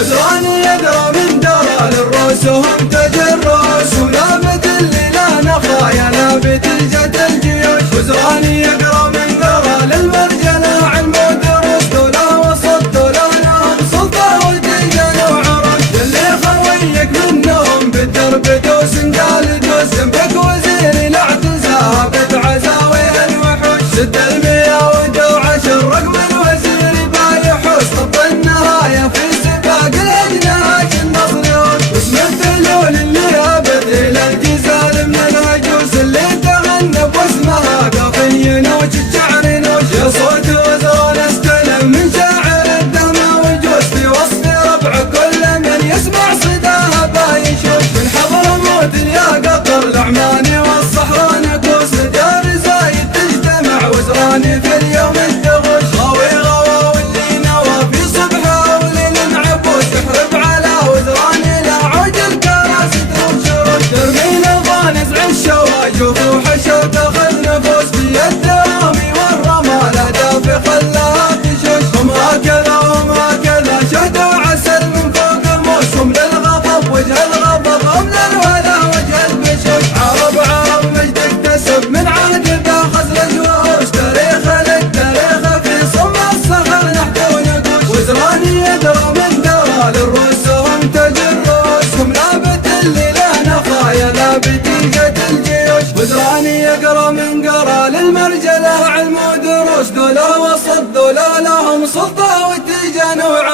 وزراني يقرا من درى للروس وهم تجرس، ونابت اللي لا نخايا نابت الجد الجيوش. وزراني يقرا من درى للمرجله علم ودروس، دولا وسط دولا لهم سلطه وتيجان وعرس. اللي خويك منهم بالدرب دوس قال دوس، جنبك وزيري لاعتزاها بتعزاوي الوحوش. سد المياه ودوعه الرقم الوزير بايحوس، طب النهايه في سباق الاجناش النصريون. واسم الدلول اللي ابد الى الجزال من الهجوس، اللي تغنى باسمها قافي نوش الشعر نوش. يا صوت وزران استلم من شاعر الدم وجوس، في وصف ربع كل من يسمع صداها بايشوش. من حضرموت يا قطر العماني والصحراء نكوس، دار زايد تجتمع وزراني في اليوم التغش. غاوي غوا واللي نوى في صبحه وليل عبوس، تحرب على وزراني لا عود الكراسي تروح شروش. ترمي الظانز عالشواج وفوح الشوك تاخذ نفوس، في الدوامي والرمال دافي خلاها تشوش. وما كذا وما كذا شهد وعسل من فوق الموس، هم للغضب وجه الغضب هم للولا وجه البشوش. عرب عرب مجد اكتسب من عهد ذا خزرج وهوش، تاريخ لك تاريخ في صم الصخر نحت ونقوش. وزراني يدرى من درى للروس وهم تجرس، هم لابت اللي لا نخايا لابت الجد الجيوش. وزراني يقرا من قرا للمرجله علم ودروس، دولا وسط دولا لهم سلطه وتيجان وعرس.